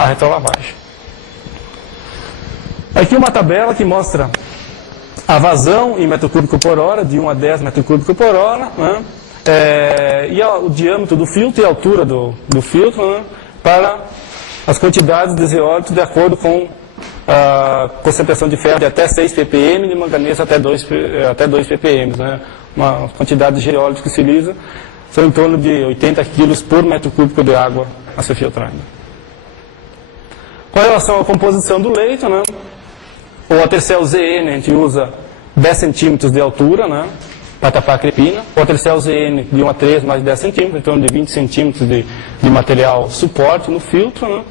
a retrolavagem. Aqui uma tabela que mostra a vazão em metro cúbico por hora, de 1 a 10 metro cúbico por hora, né? E o diâmetro do filtro e a altura do filtro, né? Para as quantidades de zeólito de acordo com a concentração de ferro de até 6 ppm e de manganês até 2 ppm. Né? Uma quantidade de zeólito que se utiliza são em torno de 80 kg por metro cúbico de água a ser filtrada. Com relação à composição do leito, né? O watercell ZN a gente usa 10 centímetros de altura, né? Para tapar a crepina. O watercell ZN de 1 a 3 mais 10 centímetros, em torno de 20 centímetros de material suporte no filtro, né?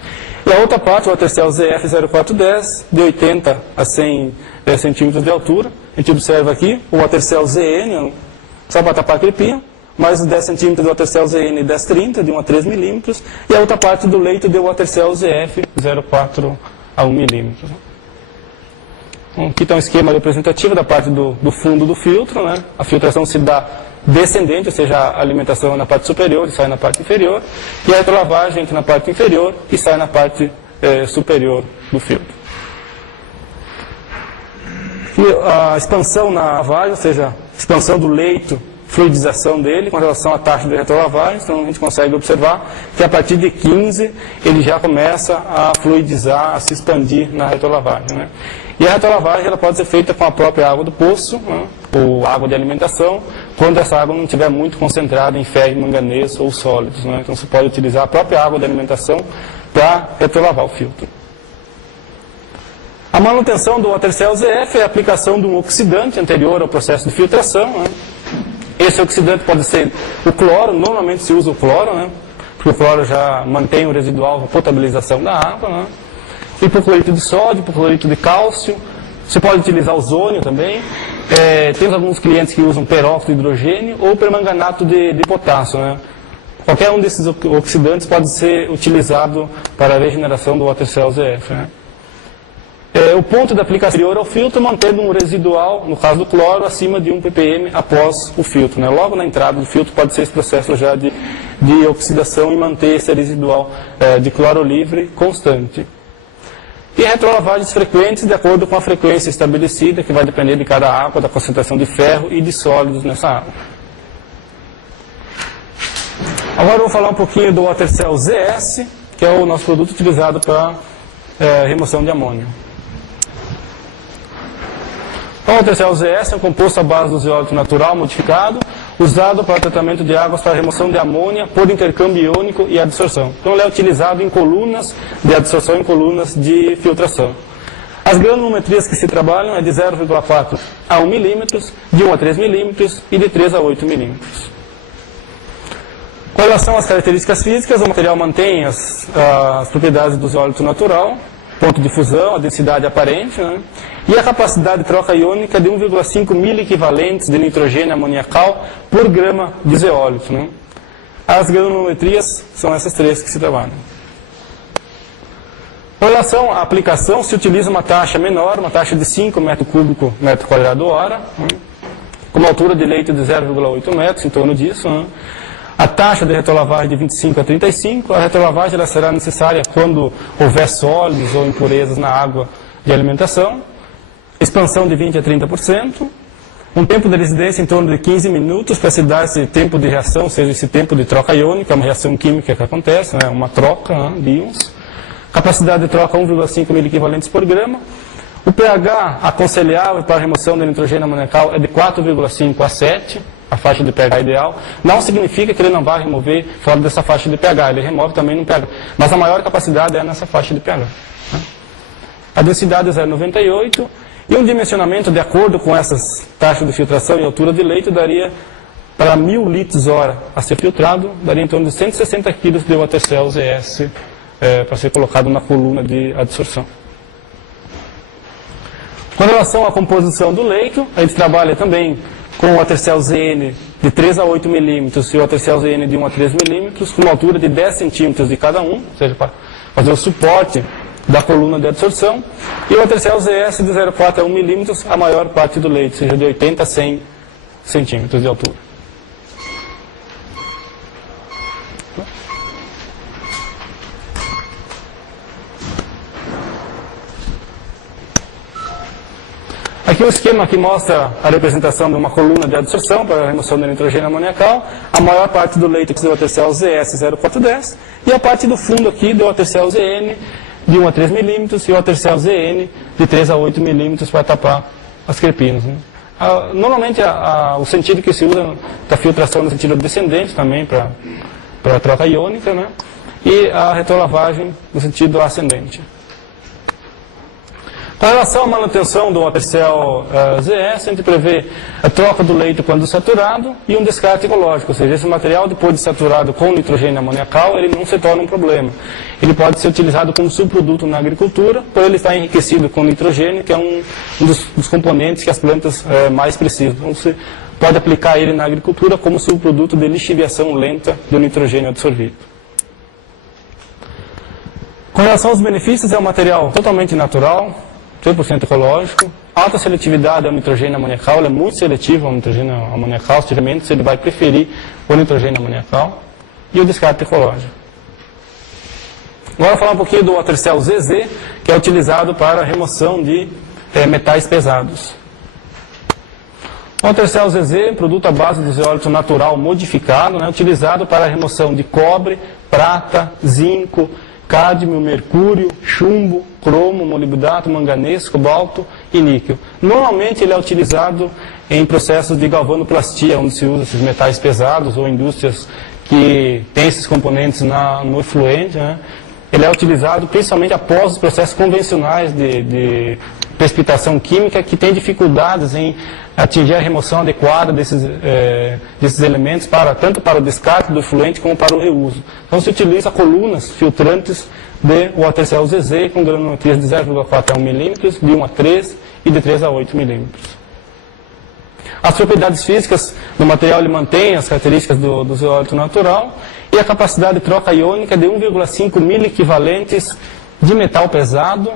E a outra parte, o watercell ZF0410, de 80 a 100 centímetros de altura. A gente observa aqui o watercell ZN, só para tapar a crepina, mais os 10 centímetros do watercell ZN 1030, de 1 a 3 milímetros, e a outra parte do leito do watercell ZF04 a 1 milímetro. Aqui está um esquema representativo da parte do fundo do filtro, né? A filtração se dá descendente, ou seja, a alimentação é na parte superior e sai na parte inferior, e a retrolavagem entra na parte inferior e sai na parte superior do filtro. E a expansão na lavagem, ou seja, a expansão do leito, fluidização dele com relação à taxa de retrolavagem, então a gente consegue observar que a partir de 15 ele já começa a fluidizar, a se expandir na retrolavagem, né? E a retrolavagem ela pode ser feita com a própria água do poço, né? Ou água de alimentação, quando essa água não estiver muito concentrada em ferro, manganês ou sólidos, né? Então você pode utilizar a própria água de alimentação para retrolavar o filtro. A manutenção do watercell ZF é a aplicação de um oxidante anterior ao processo de filtração, né? Esse oxidante pode ser o cloro, normalmente se usa o cloro, né? Porque o cloro já mantém o residual, a potabilização da água, né? Hipoclorito de sódio, hipoclorito de cálcio, você pode utilizar ozônio também. Temos alguns clientes que usam peróxido de hidrogênio ou permanganato de potássio, né? Qualquer um desses oxidantes pode ser utilizado para a regeneração do watercell ZF, né? O ponto de aplicação anterior ao filtro mantendo um residual, no caso do cloro, acima de 1 ppm após o filtro, né? Logo na entrada do filtro pode ser esse processo já de oxidação e manter esse residual de cloro livre constante. E retrolavagens frequentes de acordo com a frequência estabelecida, que vai depender de cada água, da concentração de ferro e de sólidos nessa água. Agora eu vou falar um pouquinho do watercell ZS, que é o nosso produto utilizado para remoção de amônio. O watercell ZS é um composto à base do zeólito natural modificado, usado para tratamento de águas para remoção de amônia por intercâmbio iônico e adsorção. Então ele é utilizado em colunas de adsorção e em colunas de filtração. As granulometrias que se trabalham é de 0,4 a 1 milímetros, de 1 a 3 milímetros e de 3 a 8 milímetros. Com relação às características físicas, o material mantém as propriedades do zeólito natural, ponto de fusão, a densidade aparente, né? E a capacidade de troca iônica de 1,5 miliequivalentes de nitrogênio amoniacal por grama de zeólito, né? As granulometrias são essas três que se trabalham. Com relação à aplicação, se utiliza uma taxa menor, uma taxa de 5 metro cúbico metro quadrado hora, né? Com uma altura de leito de 0,8 metros, em torno disso, né? A taxa de retrolavagem de 25 a 35, a retrolavagem ela será necessária quando houver sólidos ou impurezas na água de alimentação, expansão de 20 a 30%, um tempo de residência em torno de 15 minutos para se dar esse tempo de reação, ou seja, esse tempo de troca iônica, uma reação química que acontece, né, uma troca, né, de íons, capacidade de troca 1,5 miliequivalentes por grama, o pH aconselhável para a remoção do nitrogênio amoniacal é de 4,5 a 7, a faixa de pH ideal. Não significa que ele não vai remover fora dessa faixa de pH, ele remove também no pH. Mas a maior capacidade é nessa faixa de pH. Né? A densidade é 0,98 e um dimensionamento de acordo com essas taxas de filtração e altura de leito daria para 1000 litros hora a ser filtrado, daria em torno de 160 kg de watercell ZS para ser colocado na coluna de adsorção. Com relação à composição do leito, a gente trabalha também com o watercell ZN de 3 a 8 milímetros e o watercell ZN de 1 a 3 milímetros, com uma altura de 10 centímetros de cada um, ou seja, para fazer o suporte da coluna de adsorção, e o watercell ZS de 0,4 a 1 milímetros, a maior parte do leito, seja de 80 a 100 centímetros de altura. Aqui um esquema que mostra a representação de uma coluna de adsorção para a remoção do nitrogênio amoniacal. A maior parte do leito aqui do watercell ZS 0410 e a parte do fundo aqui do watercell ZN de 1 a 3 milímetros e o watercell ZN de 3 a 8 milímetros para tapar as crepinas. Né? Normalmente o sentido que se usa da filtração no sentido descendente também para a troca iônica, né? E a retrolavagem no sentido ascendente. Com relação à manutenção do watercell ZS, a gente prevê a troca do leito quando saturado e um descarte ecológico, ou seja, esse material depois de saturado com nitrogênio amoniacal, ele não se torna um problema. Ele pode ser utilizado como subproduto na agricultura, por ele estar enriquecido com nitrogênio, que é um dos componentes que as plantas mais precisam. Então, você pode aplicar ele na agricultura como subproduto de lixiviação lenta do nitrogênio absorvido. Com relação aos benefícios, é um material totalmente natural, 100% ecológico, alta seletividade ao nitrogênio amoniacal, ele é muito seletivo ao nitrogênio amoniacal, se ele vai preferir o nitrogênio amoniacal, e o descarte ecológico. Agora falar um pouquinho do watercell ZZ, que é utilizado para a remoção de metais pesados. O watercell ZZ, produto à base do zeólito natural modificado, né, utilizado para a remoção de cobre, prata, zinco, cádmio, mercúrio, chumbo, cromo, molibdato, manganês, cobalto e níquel. Normalmente ele é utilizado em processos de galvanoplastia, onde se usa esses metais pesados, ou indústrias que têm esses componentes no efluente. Né? Ele é utilizado principalmente após os processos convencionais de precipitação química, que tem dificuldades em atingir a remoção adequada desses elementos, tanto para o descarte do efluente como para o reuso. Então se utiliza colunas filtrantes de watercell ZZ com granulometrias de 0,4 a 1 milímetros, de 1 a 3 e de 3 a 8 milímetros. As propriedades físicas do material, ele mantém as características do zeólito natural e a capacidade de troca iônica de 1,5 miliequivalentes de metal pesado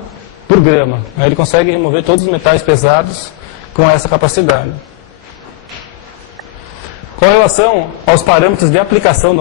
por grama. Ele consegue remover todos os metais pesados com essa capacidade. Com relação aos parâmetros de aplicação do